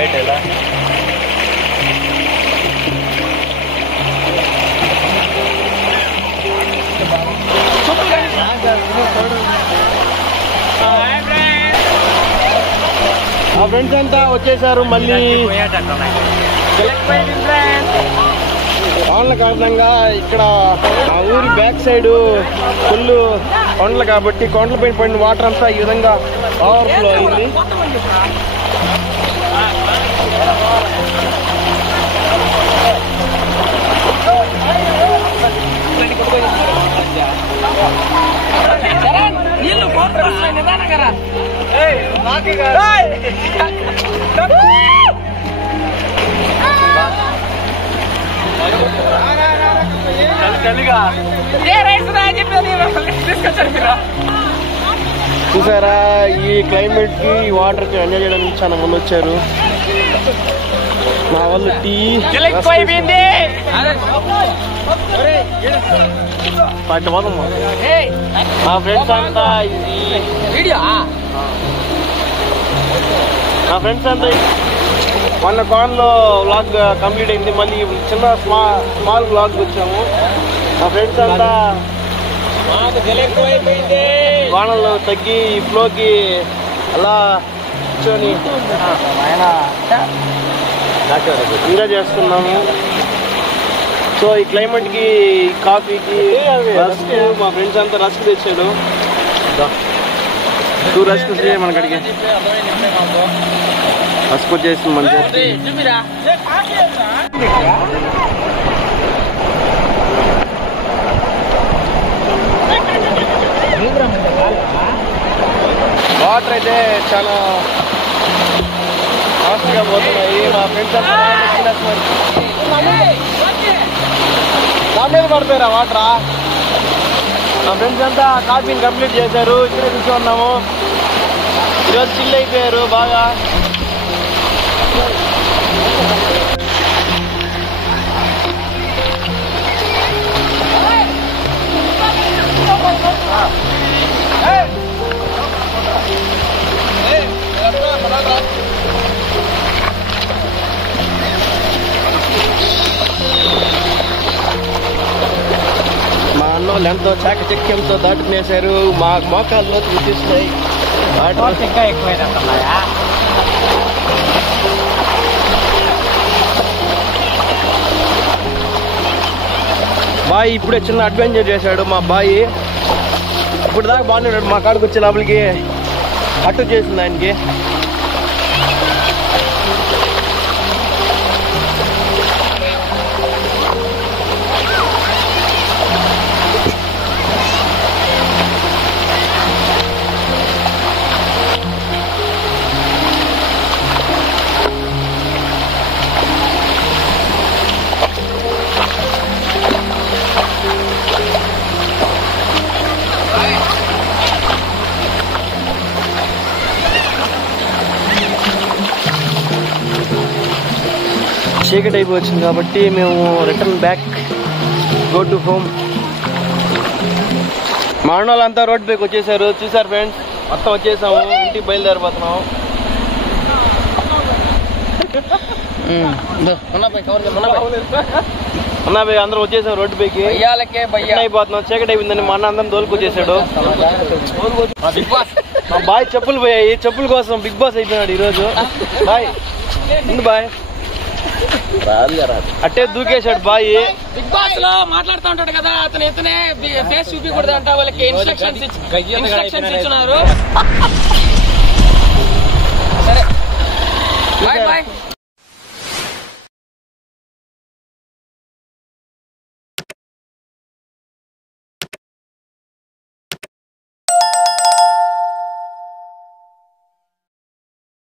Light ఎలా మా friends అంతా వచ్చేసారు మళ్ళీ. వానల కారణంగా ఇక్కడ మా ఊరి బ్యాక్ సైడ్ ఫుల్ కొండలు కాబట్టి కొండలపైన పడిన వాటర్ అంతా ఈ విధంగా ఓవర్ఫ్లో అయింది. చూసారా, ఈ క్లైమేట్ కి వాటర్ కి ఎంజాయ్ చేయడానికి చాలా మంది వచ్చారు. మా వాళ్ళు టీ మా ఫ్రెండ్స్ అంతా మొన్న కాన్లో వ్లాగ్ కంప్లీట్ అయింది. మళ్ళీ చిన్న స్మాల్ వ్లాగ్ వచ్చాము. మా ఫ్రెండ్స్ అంతా వానలు తగ్గి ఈ ఫ్లోకి అలా కూర్చొని ఎంజాయ్ చేస్తున్నాము. సో ఈ క్లైమేట్కి కాఫీకి రస్క్, మా ఫ్రెండ్స్ అంతా రస్క్ తెచ్చాడు. 2 రస్క్ మనకి అడిగి రస్క్ వచ్చేసింది మనకి. వాటర్ అయితే చాలా ఫాస్ట్గా పోతున్నాయి. మా ఫ్రెండ్స్ అంతా నా మీద పడిపోయారా వాటరా. మా ఫ్రెండ్స్ అంతా కాఫీని కంప్లీట్ చేశారు. ఇక్కడే కూర్చున్నాము. ఈరోజు చిల్ అయిపోయారు బాగా. మా అన్నోళ్ళు ఎంతో చాకచక్యంతో దాటుకునేశారు. మా మోకాల్లో చూపిస్తున్నాయి. ఇంకా ఎక్కువైనా బాయ్ ఇప్పుడే చిన్న అడ్వెంచర్ చేశాడు. మా బాయ్ ఇప్పుడు దాకా బాగున్నాడు. మా కాడికి వచ్చే లోపలికి అట్టు చేసింది ఆయనకి. చీకటి అయిపోయింది కాబట్టి మేము return back, go to home. మా అన్నోళ్ళంతా రోడ్ పైకి వచ్చేసారు. చూసారు ఫ్రెండ్స్, మొత్తం వచ్చేసాము. ఇంటికి బయలుదేరిపోతున్నాము. అన్నా అందరూ వచ్చేసాం రోడ్డు పైకి. అయిపోతున్నాం. చీకటి అయిపోయిందని మా అన్న అందరం దోలుకొచ్చేసాడు. మా బాయ్ చెప్పులు పోయాయి. చెప్పుల కోసం బిగ్ బాస్ అయిపోయినాడు ఈరోజు. బాయ్ ఉంది బాయ్, అట్టే దూకేశాడు బాయ్. బిగ్ బాస్ లో మాట్లాడుతూ ఉంటాడు కదా, అతను ఇతనే ఫేస్ చూపించకూడదు అంట. వాళ్ళకి ఇన్స్ట్రక్షన్స్ ఇచ్చున్నారు. సరే బాయ్ బాయ్.